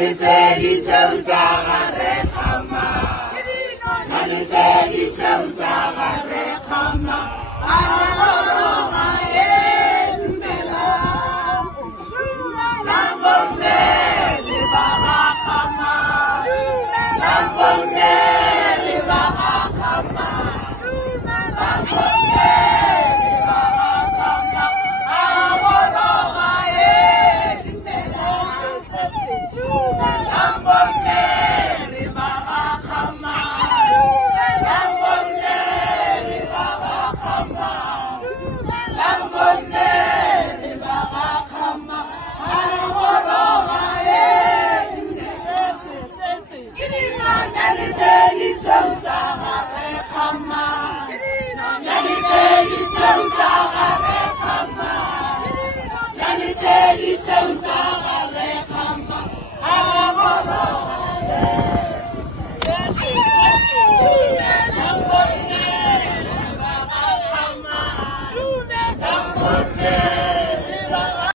Naliteli chemzanga rekhama Naliteli chemzanga rekhama Ahoroma ezimela Lambone libaba khama Lambone libaba khama Lambone libaba khama Ahoroma ezimela Lambone libaba khama Lambone libaba khama Lambone libaba khama Ahoroma ezimela Naliteli chemzanga rekhama Naliteli chemzanga rekhama Naliteli chemzanga rekhama Ahoroma Lambone libaba khama Lambone